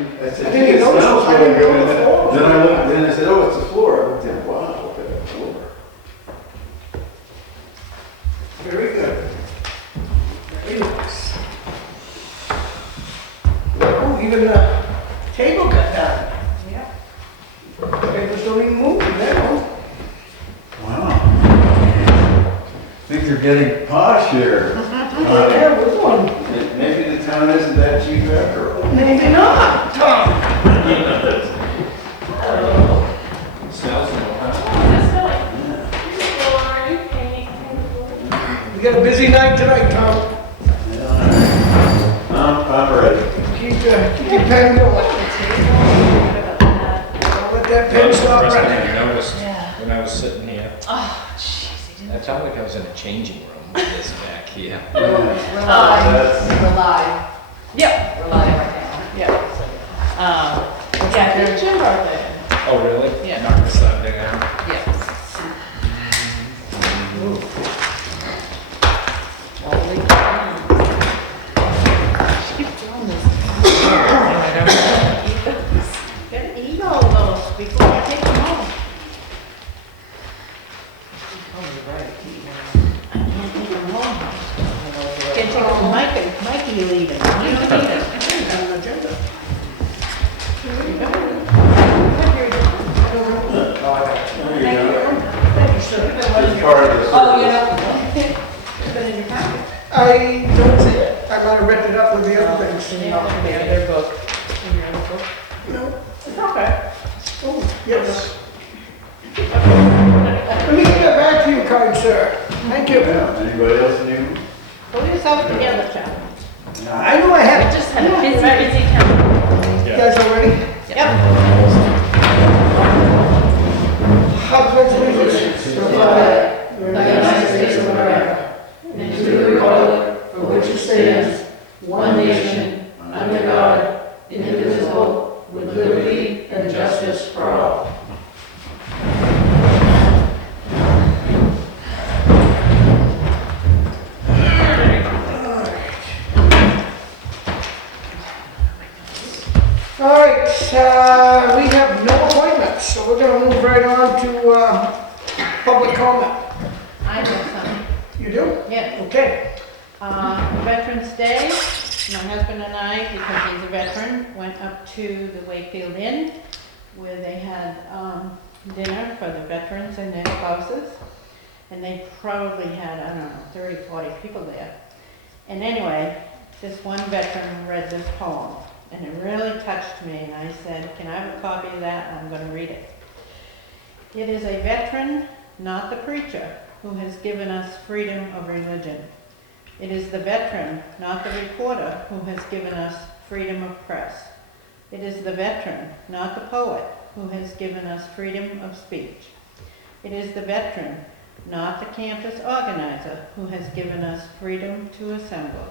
I said, I gee, didn't it notice- smells I really didn't good. know the floor was Then I looked, then I said, oh, it's the floor. I looked at, wow, look at that floor. Very good. Very nice. Oh, even the table got done. Yeah. Tables don't even move now. Wow. Things are getting posh here. Yeah, we're going. Maybe the town isn't that cheap after all. Maybe not, Tom. Smells no, huh? We got a busy night tonight, Tom. I'm ready. Keep your pen going. Don't let that pen stop First thing running. I noticed Yeah. when I was sitting here, Oh, jeez, he I didn't. felt like I was in a changing room with this back here. We're live. Yep. We're live right now. Yep. Yeah, it's your birthday. Oh, really? Yeah. Knock the Sunday down. Yes. Keep doing this. Gotta eat all those before I take them home. Oh, you're right. I can't take them home. Can't take them to Mike, Mikey will eat them. You don't eat them. On the agenda. Thank you, sir. It's part of the service. Oh, you know. It's been in your pocket. I don't see it. I might have ripped it up with the other things. Yeah, in the other book. In your other book. No. It's okay. Oh, yes. Let me get back to you, kind sir. Thank you. Yeah, anybody else new? Pull yourself together, Chuck. I know I had. Just had a busy time. You guys all ready? Yep. How's allegiance to the flag of the United States of America and to the republic for which it stands, one nation, under God, indivisible, with liberty and justice for all. All right, we have no appointments, so we're gonna move right on to public comment. I know something. You do? Yeah. Okay. Veterans Day, my husband and I, because he's a veteran, went up to the Wakefield Inn where they had dinner for the veterans and their spouses. And they probably had, I don't know, 30, 40 people there. And anyway, this one veteran read this poem and it really touched me. And I said, can I have a copy of that? I'm going to read it. It is a veteran, not the preacher, who has given us freedom of religion. It is the veteran, not the reporter, who has given us freedom of press. It is the veteran, not the poet, who has given us freedom of speech. It is the veteran, not the campus organizer, who has given us freedom to assemble.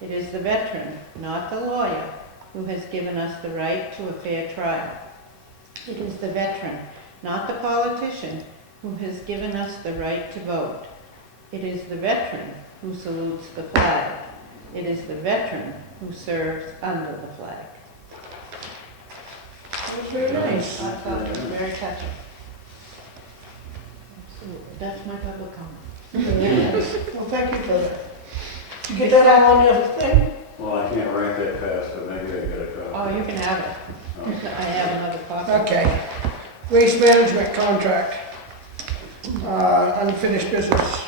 It is the veteran, not the lawyer, who has given us the right to a fair trial. It is the veteran, not the politician, who has given us the right to vote. It is the veteran who salutes the flag. It is the veteran who serves under the flag. That was very nice. I thought it was very touching. Absolutely. That's my public comment. Very nice. Well, thank you for that. Did you get that all on your thing? Well, I can't write that fast, but maybe I got a copy. Oh, you can have it. Okay. I have another copy. Okay. Waste management contract. Unfinished business.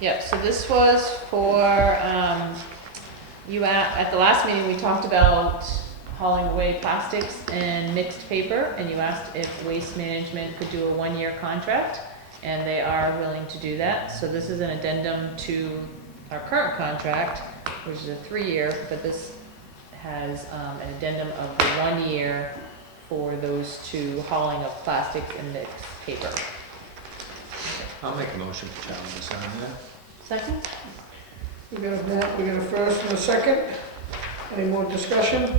Yep, so this was for, at the last meeting, we talked about hauling away plastics and mixed paper, and you asked if Waste Management could do a one-year contract, and they are willing to do that. So this is an addendum to our current contract, which is a 3-year, but this has an addendum of the 1 year for those two hauling of plastics and mixed paper. I'll make a motion for Charlie to sign that. Second? We got a first and a second. Any more discussion?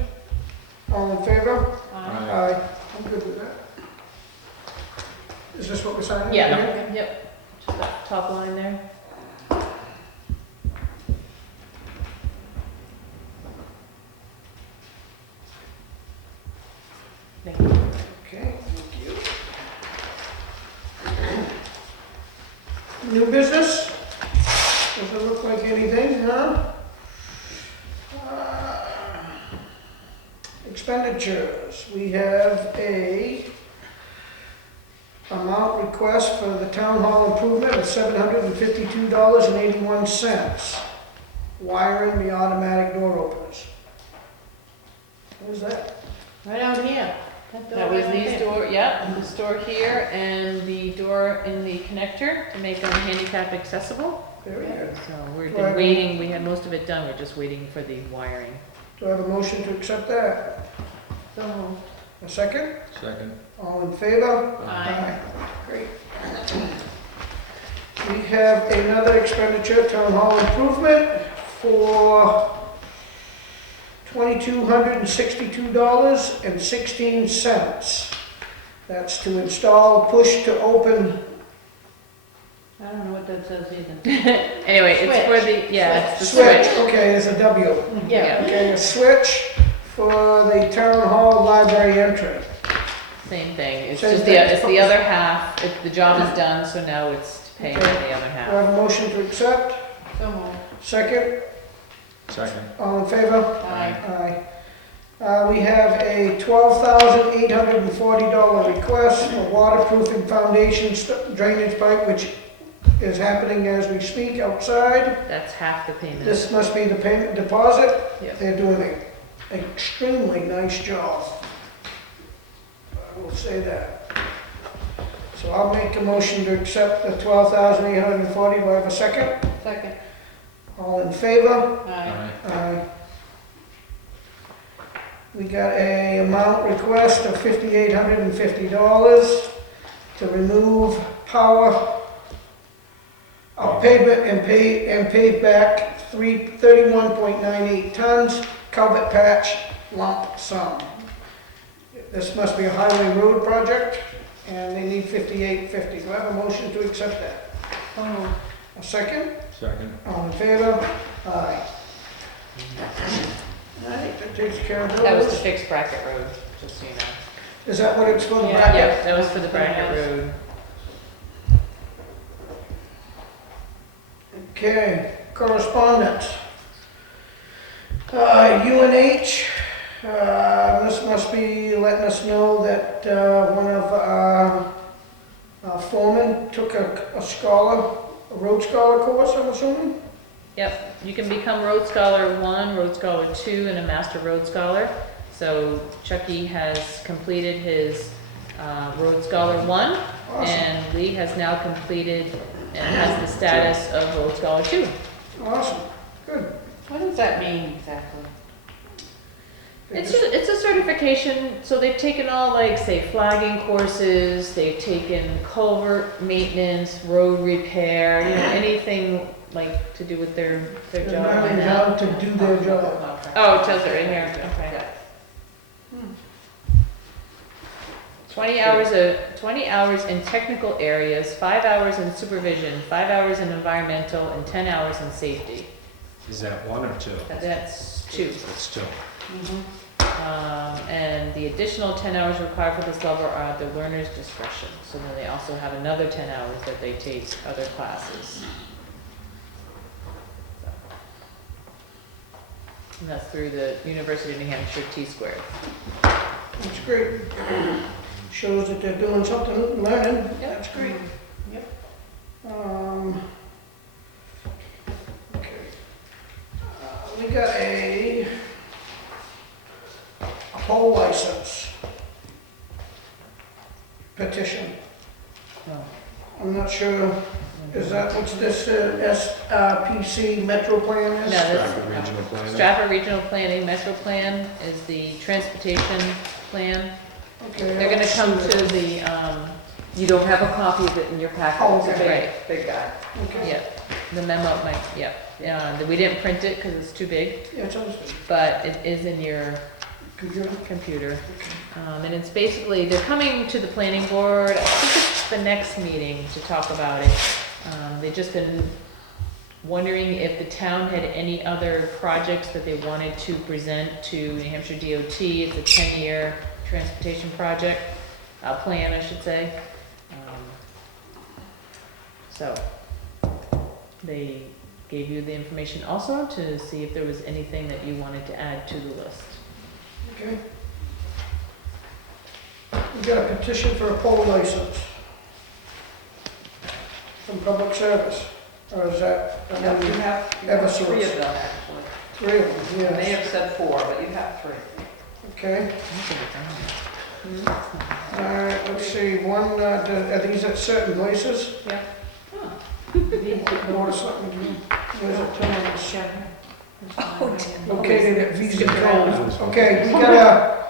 All in favor? Aye. I'm good with that. Is this what we're signing? Yeah, yep, just that top line there. New business? Doesn't look like anything, huh? Expenditures, we have a amount request for the town hall improvement of $752.81. Wiring the automatic door openers. What is that? Right out here. That was these door, yeah, this door here and the door in the connector to make them handicap accessible. Very good. So we've been waiting, we had most of it done, we're just waiting for the wiring. Do I have a motion to accept that? So moved. A second? Second. All in favor? Aye. Great. We have another expenditure, town hall improvement, for $2,262.16. That's to install push to open. I don't know what that says either. Anyway, it's for the, yeah, it's the Switch, switch. okay, there's a W. Yeah. Okay, a switch for the town hall library entry. Same thing, it's Same just thing. it's the other half, the job is done, so now it's paying for the other Do I half. have a motion to accept? So moved. Second, Second. all in favor? Aye. Aye. We have a $12,840 request for waterproofing foundation drainage pipe, which is happening as we speak outside. That's half the payment. This must be the payment deposit. Yep. They're doing an extremely nice job. I will say that. So I'll make a motion to accept the $12,840. Do I have a second? Second. All in favor? Aye. Aye. We got a amount request of $5,850 to remove power, pavement and pave back 31.98 tons, culvert patch lump sum. This must be a highway road project, and they need $5,850. Do I have a motion to accept that? So moved. A second? Second. All in favor? Aye. All right, that takes care of those. That was to fix Brackett Road, just so you know. Is that what it's for, the Yeah. bracket? Yeah, that was for the Brackett Road. Okay, correspondence. UNH, this must be letting us know that one of our foremen took a road scholar course, I'm assuming? Yep, you can become Road Scholar 1, Road Scholar 2, and a Master Road Scholar. So Chucky has completed his Road Scholar 1, Awesome. and Lee has now completed and has the status of Road Scholar 2. Awesome, good. What does that mean exactly? It's a certification, so they've taken all, like, say, flagging courses, they've taken culvert maintenance, road repair, you know, anything like to do with their They're job. learning how to do their job. Oh, it tells it right here, okay. 20 hours in technical areas, 5 hours in supervision, 5 hours in environmental, and 10 hours in safety. Is that one or two? That's 2. That's two. And the additional 10 hours required for this level are at the learner's discretion. So then they also have another 10 hours that they take other classes. And that's through the University of New Hampshire T-Squared. That's great. Shows that they're doing something, learning. Yep. That's great. Yep. Okay. We got a whole license petition. Oh. I'm not sure, is that what's this SRPC Metro Plan is? No, Stratford this, Regional Planning. Stratford Regional Planning, Metro Plan is the transportation plan. Okay. They're gonna come to the, You don't have a copy of it in your packet, it's a Okay. big guy. Okay. yeah, the memo might, yeah. We didn't print it because it's too big, Yeah, it's understood. but it is in your Computer. computer. And it's basically, they're coming to the planning board, I think it's the next meeting to talk about it. They've just been wondering if the town had any other projects that they wanted to present to New Hampshire DOT. It's a 10-year transportation project, plan, I should say. So, they gave you the information also to see if there was anything that you wanted to add to the list. Okay. We got a petition for a poll license from Public Service, or is that? No, you have Eversource. 3 of them, actually. 3 of them, You may yes. have said 4, but you have 3. Okay, all right, let's see, one, are these at certain places? Yeah. Or something, where's it telling us? Oh, Located at VZ Cove. Okay, we got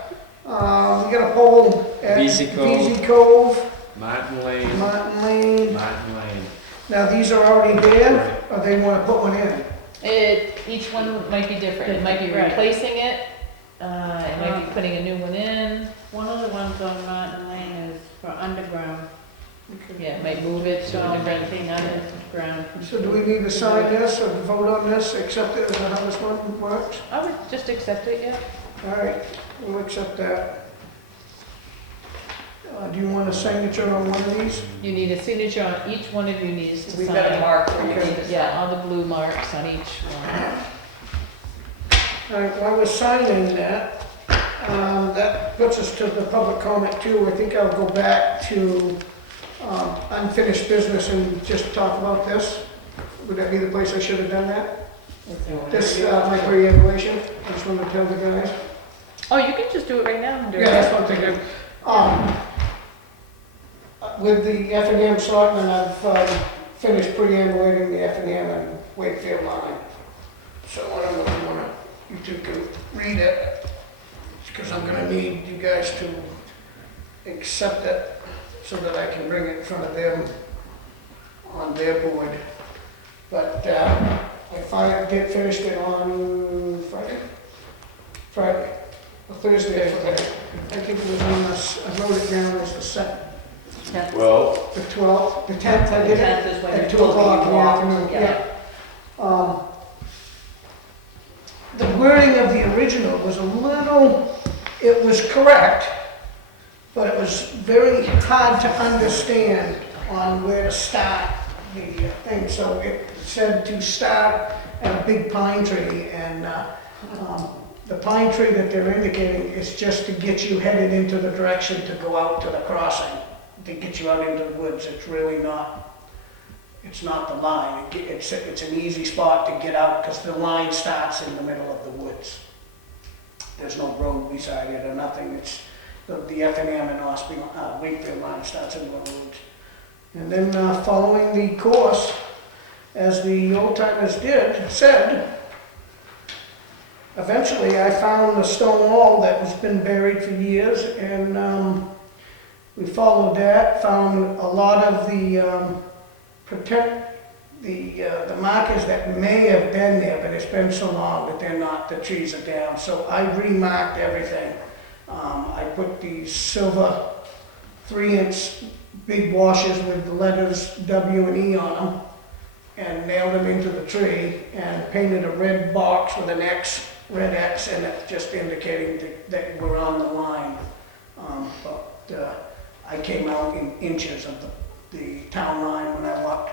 a poll at VZ Cove. VZ Cove, Martin Lane, Martin Lane. Martin Lane. Now, these are already there, or they wanna put one in? Each one might be different, it might be Right. replacing it, it might be putting a new one in, One of the ones on Martin Lane is for underground, yeah, it might move it so to a different. renting underground. So do we need to sign this, or vote on this, accept it, is that how this one works? I would just accept it, yeah. All right, we'll accept that. Do you want a signature on one of these? You need a signature on, each one of you needs to We've got a sign. mark where you Okay. need to sign. Yeah, all the blue marks on each one. All right, while we're signing that, that puts us to the public comment too. I think I'll go back to unfinished business and just talk about this. Would that be the place I should have done that? This, my pre-evaluation, I just wanted to tell the guys. Oh, you can just do it right now. Yeah, that's what I'm thinking. With the F and M selectmen, I've finished pre-evaluating the F and M and Wakefield line. So I don't know if you wanna, you two can read it, because I'm gonna need you guys to accept it so that I can bring it in front of them on their board. But I did finish it on Friday, or Thursday, Friday. I think it was on this, I wrote it down as the second, Well, the 12th, the 10th I did it. 10th is when At you 2 o'clock in the walk. afternoon, Yeah. yeah. The wording of the original was a little, it was correct, but it was very hard to understand on where to start the thing. So it said to start at a big pine tree, and the pine tree that they're indicating is just to get you headed into the direction to go out to the crossing, to get you out into the woods. It's really not, it's not the line. It's an easy spot to get out because the line starts in the middle of the woods. There's no road beside it or nothing. It's the F and M and Wakefield line starts in the woods. And then following the course, as the old timers said, eventually I found the stone wall that was been buried for years, and we followed that, found a lot of the the markers that may have been there, but it's been so long that they're not, the trees are down. So I remarked everything. I put these silver 3-inch big washers with the letters W and E on them and nailed them into the tree and painted a red box with an X, red X in it, just indicating that we're on the line. I came out in inches of the town line when I walked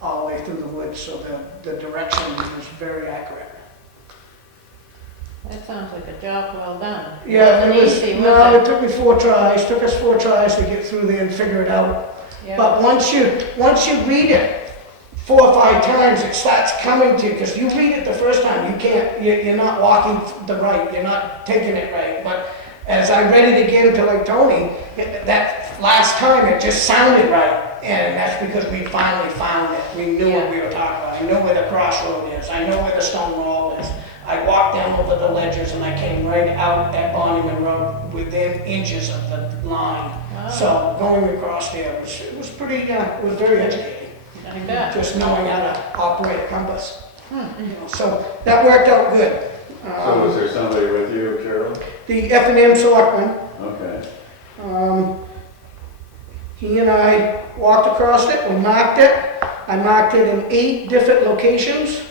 all the way through the woods, so the direction was very accurate. That sounds like a job well done. Yeah, Wasn't it was, easy, no, was it took me 4 tries, took us 4 tries to get through there and figure it out. Yeah. But once you read it 4 or 5 times, it starts coming to you, because you read it the first time, you're not walking the right, you're not taking it right. But as I read it again to like Tony, that last time it just sounded right. And that's because we finally found it. We knew what we were talking about. I know where the crossroad is. I know where the stone wall is. I walked down over the ledges and I came right out at Bonnyman Road within inches of the line. Wow. So going across there it was pretty, it was very educating. I bet. Just knowing how to operate a compass. You know, so that worked out good. so was there somebody with you, Carol? The F and M selectman, Okay. he and I walked across it, we marked it. I marked it in 8 different locations.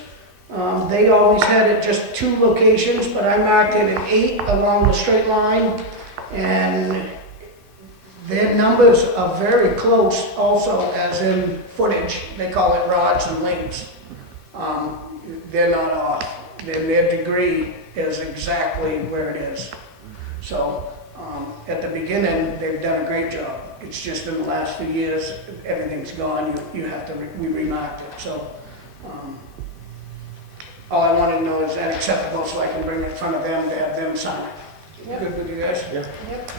They always had it just 2 locations, but I marked it in 8 along the straight line. And their numbers are very close also, as in footage. They call it rods and links. they're not off. Their degree is exactly where it is. So, at the beginning, they've done a great job. It's just in the last few years, everything's gone, you have to, we remarked it, so. All I wanted to know is that acceptable, so I can bring it in front of them, to have them sign it. Yep. Good with you guys? Yeah. Yep.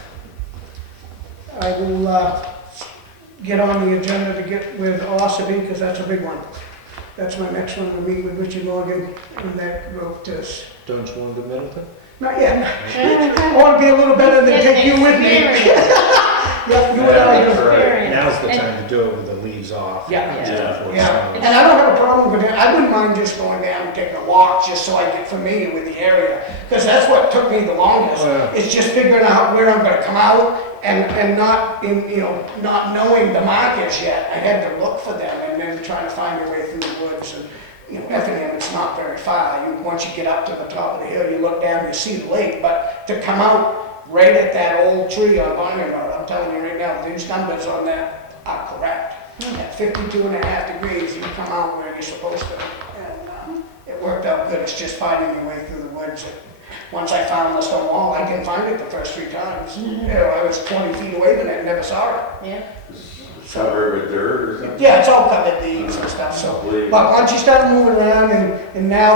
I will, get on the agenda to get with Ossipee, because that's a big one. That's my next one, to meet with Richard Morgan and that group to, Don't you want to do Middleton? not yet. I want to be a little better than take you with me. Yep, you and I do. Experience. Now's the And- time to do it with the leaves off. Yeah. Yeah. Before it Yeah, snows. and I don't have a problem with it. I wouldn't mind just going down and taking a walk, just so I get familiar with the area. Because that's what took me the longest, Oh, yeah. is just figuring out where I'm gonna come out and not, not knowing the markers yet. I had to look for them and then try to find a way through the woods. And, Effingham, it's not very far. Once you get up to the top of the hill, you look down, you see the lake. But to come out right at that old tree on Bonner Road, I'm telling you right now, these numbers on that are correct. At 52.5 degrees, you come out where you're supposed to. And it worked out good. It's just finding your way through the woods. Once I found the stone wall, I didn't find it the first 3 times. I was 20 feet away from it and never saw it. Yeah. Covered with dirt or something? Yeah, it's all covered leaves and stuff, so. But once you start moving around and now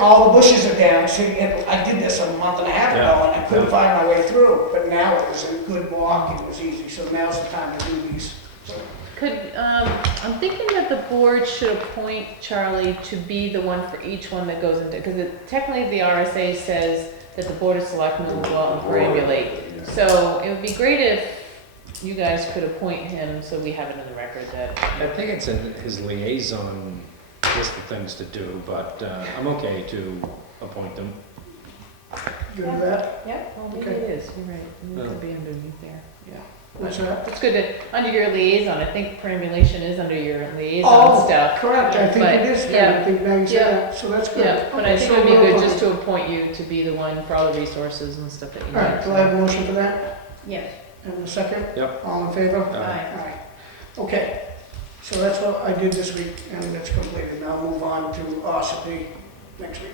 all the bushes are down, see, I did this a month and a half ago Yeah. and I couldn't find my way through. But now it was a good walk, it was easy, so now's the time to do these. Could, I'm thinking that the board should appoint Charlie to be the one for each one that goes into, because technically the RSA says that the board of selectmen will go out and perambulate. So it would be great if you guys could appoint him, so we have it in the record that, I think it's in his liaison list of things to do, but I'm okay to appoint them. Good with that? yeah, well, maybe Okay. it is, you're right, it Yeah. could be underneath there, yeah. What's that? It's good to, under your liaison, I think perambulation is under your liaison Oh, stuff. correct, I think But, it is, yeah. I think now you say Yeah. that, so that's good. Yeah, but I Okay, think so it would be we're good on- just to appoint you to be the one for all the resources and stuff that you All right, need. do I have a motion for that? Yes. And a second? Yep. All in favor? Aye. Aye. Okay, so that's what I did this week, and it's completed. Now move on to Ossipee next week.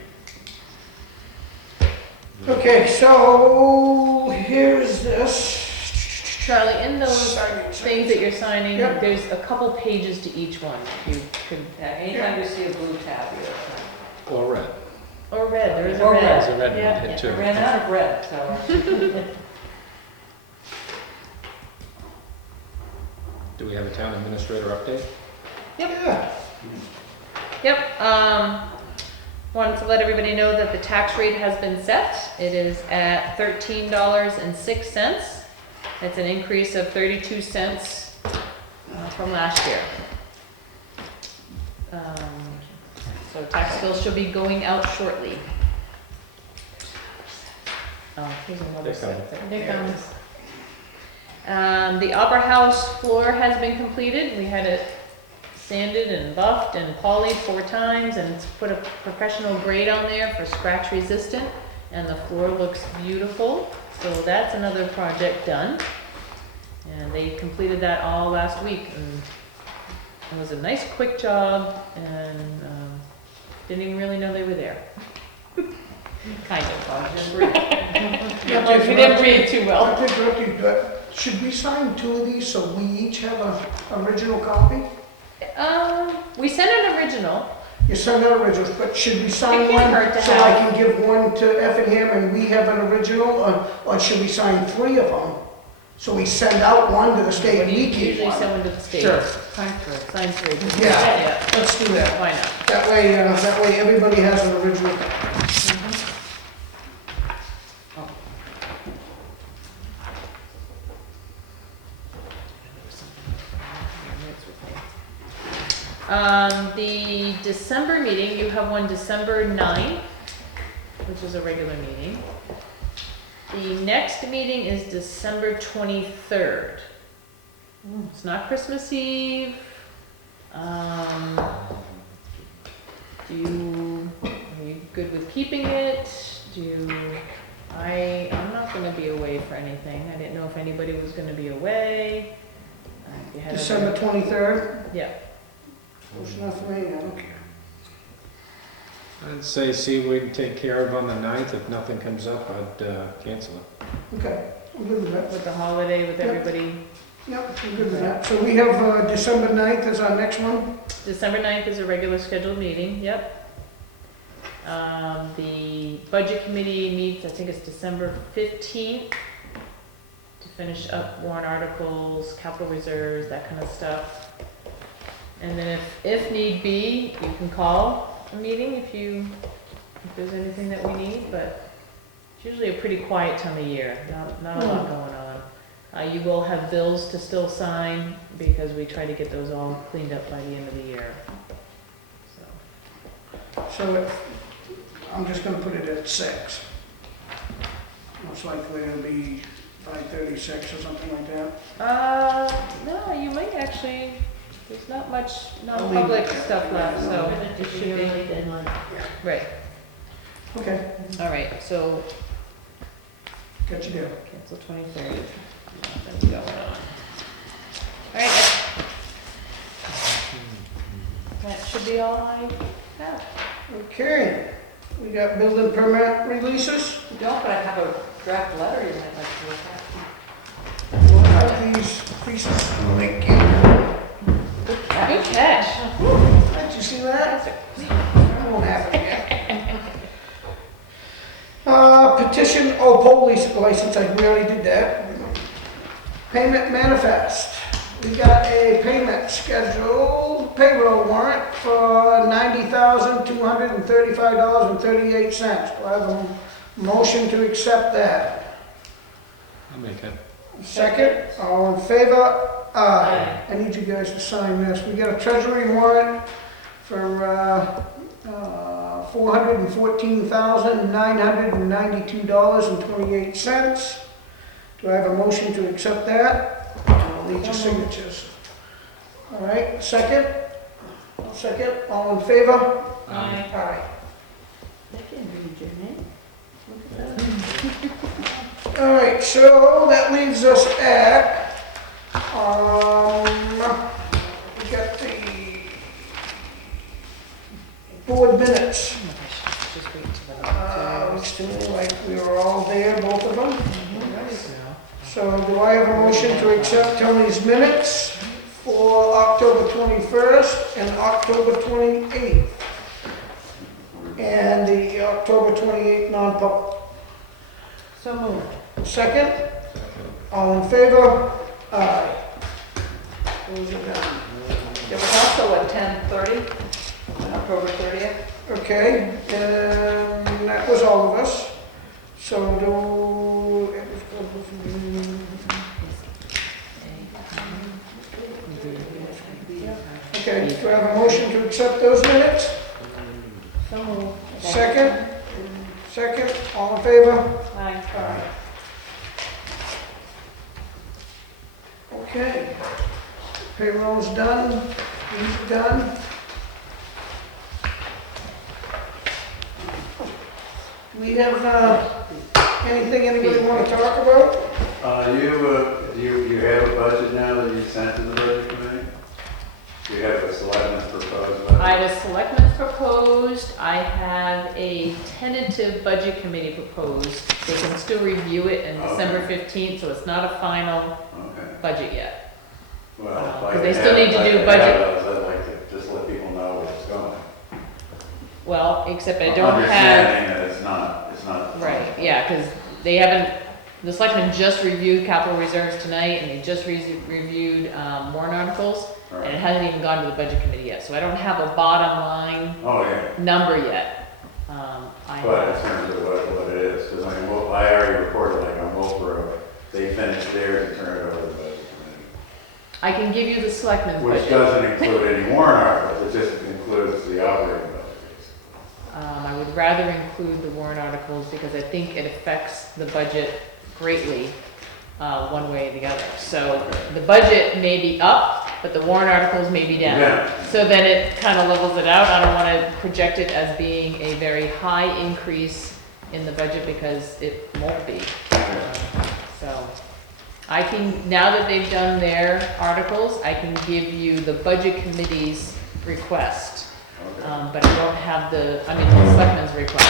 Okay, so here's this. Charlie, in those Signing, things that you're signing, Yep. there's a couple pages to each one, if you could, Yeah, anytime you see a blue tab, you Or red. or red, there is a Or red. red. There's a red Yeah, one hit yeah. too. ran out of red, so. Do we have a town administrator update? Yeah, Yep, wanted to let everybody know that the tax rate has been set. It is at $13.06. It's an increase of 32 cents from last year. So tax bills should be going out shortly. Oh, here's another They're set. There comes. The Opera House floor has been completed. We had it sanded and buffed and polished 4 times and it's put a professional grade on there for scratch resistant and the floor looks beautiful. So that's another project done. And they completed that all last week and it was a nice quick job and didn't even really know they were there. Kind of. Yeah, We didn't breathe too well. I interrupt you, but should we sign 2 of these so we each have an original copy? We sent an original. You send out originals, but should we sign It one can't hurt to so I have- can give one to Effingham and we have an original? Or should we sign 3 of them? So we send out one to the state and we keep Usually one? send one to the state. Sure. Sign 3. Yeah. Let's do that. Why not? That way everybody has an original. The December meeting, you have one December 9th, which is a regular meeting. The next meeting is December 23rd. It's not Christmas Eve. Are you good with keeping it? I'm not gonna be away for anything. I didn't know if anybody was gonna be away. If you had other- December 23rd? Yeah. It's not for me, I don't care. I'd say see what we can take care of on the 9th. If nothing comes up, I'd cancel it. Okay, I'm good with that. With the holiday, with everybody. Yep, I'm good with that. So we have December 9th as our next one. December 9th is a regular scheduled meeting, yep. The budget committee meets, I think it's December 15th, to finish up warrant articles, capital reserves, that kind of stuff. And then if need be, you can call a meeting if there's anything that we need, but it's usually a pretty quiet time of year, not a lot going on. You will have bills to still sign, because we try to get those all cleaned up by the end of the year. So I'm just gonna put it at 6. Most likely it'll be 5:36 or something like that. No, you might actually, there's not much I'll leave non-public it. stuff left, so it should be, Then right, Okay, all right, so got you there. cancel 23rd, nothing going on. All right, that should be all I have. Okay, we got building permit releases. You don't, but I have a draft letter you might like to look at. We'll have these pieces. Thank you. Good catch. Did you see that? That won't happen again. Petition, poll license, we already did that. Payment manifest. We got a payment schedule, payroll warrant for $90,235.38. Do I have a motion to accept that? I'll make it. Second, all in favor? Aye. I need you guys to sign this. We got a treasury warrant for $414,992.28. Do I have a motion to accept that? I'll need your signatures. All right, second? Second, all in favor? Aye. Aye. I can read your name. All right, so that leaves us at, we got the board minutes. Just wait till Looks to me like we were all there, both of them. the. So do I have a motion to accept Tony's minutes for October 21st and October 28th? And the October 28th non-public. So moved. Second? All in favor? Aye. Those are done. There was also a 10:30, October 30th. Okay, and that was all of us. So okay, do I have a motion to accept those minutes? So moved. Second? Second, all in favor? Aye. Aye. Okay. Payroll's done, these are done. Do we have, anything anybody want to talk about? You have a budget now that you sent to the budget committee? You have a selectmen's proposed budget? I have a selectmen's proposed, I have a tentative budget committee proposed. They can still review it in Okay. December 15th, so it's not a final Okay, budget yet. well, if I Because can they still have- need to if I do can budget. have those, I'd like to just let people know where it's going. Well, except I don't have, Understanding that it's not. right, yeah, because they haven't, the selectmen just reviewed capital reserves tonight, and they just reviewed warrant articles, All and it right. hasn't even gone to the budget committee yet, so I don't have a bottom line Oh, yeah, number yet. I but in terms of what it is, because I mean, I already reported, like on Wolfboro, they finished theirs and turned it over to the budget committee. I can give you the selectmen's Which budget. doesn't include any warrant articles, it just includes the operating budget. I would rather include the warrant articles because I think it affects the budget greatly, one way or the other. So the budget may be up, but the warrant articles may be down. Yeah. So then it kind of levels it out. I don't want to project it as being a very high increase in the budget because it won't be. So I can, now that they've done their articles, I can give you the budget committee's request. Okay. but I don't have the selectmen's request.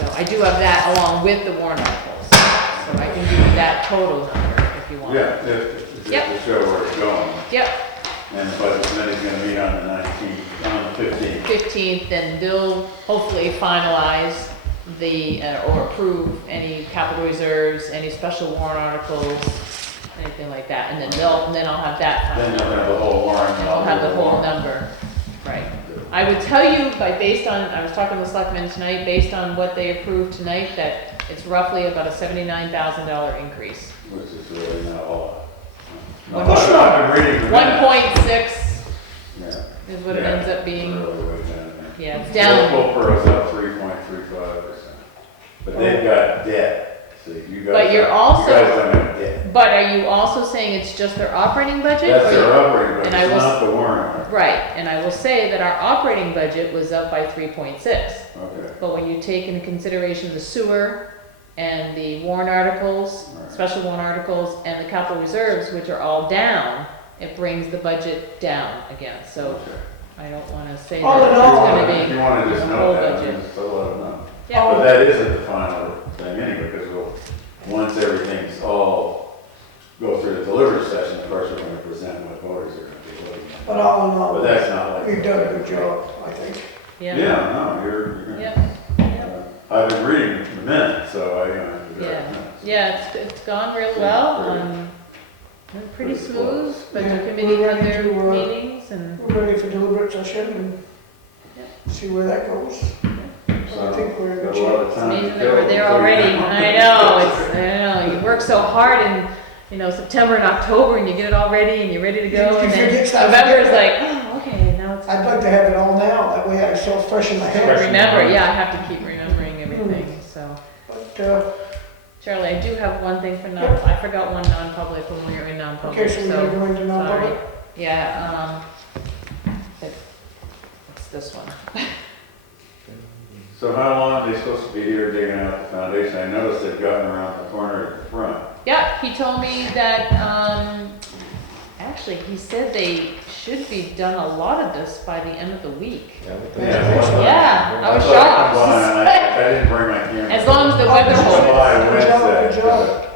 So I do have that along with the warrant articles, so I can give you that total number if you want. Yeah, if Yep. to show where it's going. Yep, And the budget committee's gonna meet on the 19th, on the 15th. 15th, then they'll hopefully finalize or approve any capital reserves, any special warrant articles, anything like that, and then I'll have that final Then you'll number. have the whole warrant. And I'll have the whole number, right. I would tell you I was talking to the selectmen tonight, based on what they approved tonight, that it's roughly about a $79,000 increase. Which is really not a lot. No, One- I've been reading the minutes. 1.6 Yeah. is what it Yeah, ends up it's being. really way down there. Yeah, it's down. Local PERS up 3.35%. But they've got debt, see, you guys. But you're also- You guys don't have debt. But are you also saying it's just their operating budget? That's or their you- operating budget, and I it's will not the warrant. Right, and I will say that our operating budget was up by 3.6. Okay. But when you take into consideration the sewer and the warrant articles, Right. special warrant articles, and the capital reserves, which are all down, it brings the budget down again. So Okay. I don't wanna say All that in it's all, gonna If you be, wanna just the whole note that, budget. just to let them know. yeah, But that isn't the final thing anyway, because once everything's all, go through the delivery session, of course, we're gonna present what voters are gonna be looking at. But all in But all, that's not like. we've done a good job, I think. yeah, Yeah, no, you're. yeah, I've been reading the minutes, so I, yeah, yeah, it's gone real well, been pretty Pretty smooth, close. but the Yeah, committee we're had ready their to, meetings and, We're ready for deliberate session Yep. and see where that goes. So I think we're in good Got a lot shape. of time to amazing they kill were there before you already. know. I know, you work so hard in, September and October, and you get it all ready, and you're ready to go, You and forget then stuff. November is like, oh, okay, now it's. I'd like to have it all now, that way it's so fresh in my head. Remember, yeah, I have to keep remembering everything, so. But, Charlie, I do have one thing for Yep. I forgot one non-public when we were in non-public, okay, so we're gonna so, go into non-public? yeah, it's this one. So how long are they supposed to be here digging out the foundation? I noticed they've gotten around the corner at the front. Yeah, he told me that, actually, he said they should be done a lot of this by the end of the week. Yeah, with the- Yeah, I was thought I'd come shocked. by and I didn't bring my camera. As long as the weather Come holds. by Good job, Wednesday. good job.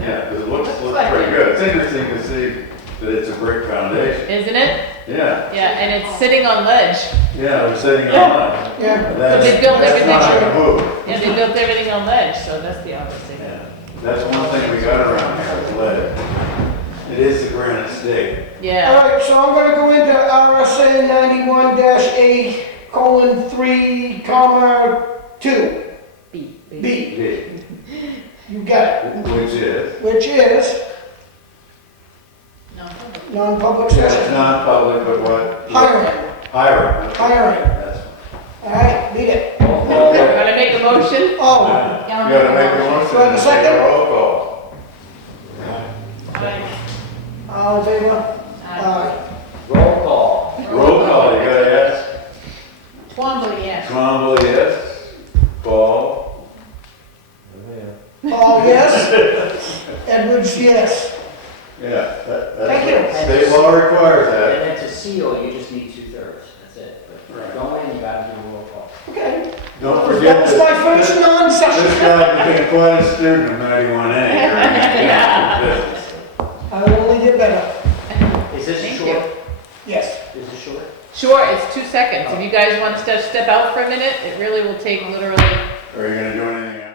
Yeah, 'cause it looks pretty good. It's interesting to see that it's a brick foundation. Isn't it? Yeah, Yeah, and it's sitting on ledge. yeah, they're sitting on Yeah. line. Yeah, That's, they built that's everything not on- gonna move. Yeah, they built everything on ledge, so that's the opposite. Yeah, that's one thing we got around here with lead. It is the granite stick. Yeah, all right, so I'm gonna go into RSA 91-3:3, B. B. You got it, Which is, which is No. non-public yeah, it's session. not public, but what? Hiring, Hiring. hiring. That's All right, beat it. Gonna make a motion? Oh, You gotta make a motion. Do I have a second? Roll call. all in favor? Aye. Roll call. Roll call, you gotta ask. Twombly, yes. Trombley, yes. Paul. Paul, yes. Edwards, yes. Yeah, Thank you. that's, state law requires that. And then to seal, you just need 2/3, that's it. But going, you gotta do a roll call. Okay. Don't forget That was my first this non-session. guy became quite a student of 91A. Yeah. I will only get better. Is this Thank short? Yes. Is this short? Sure, it's 2 seconds. If you guys want to step out for a minute, it really will take literally Are you gonna do anything?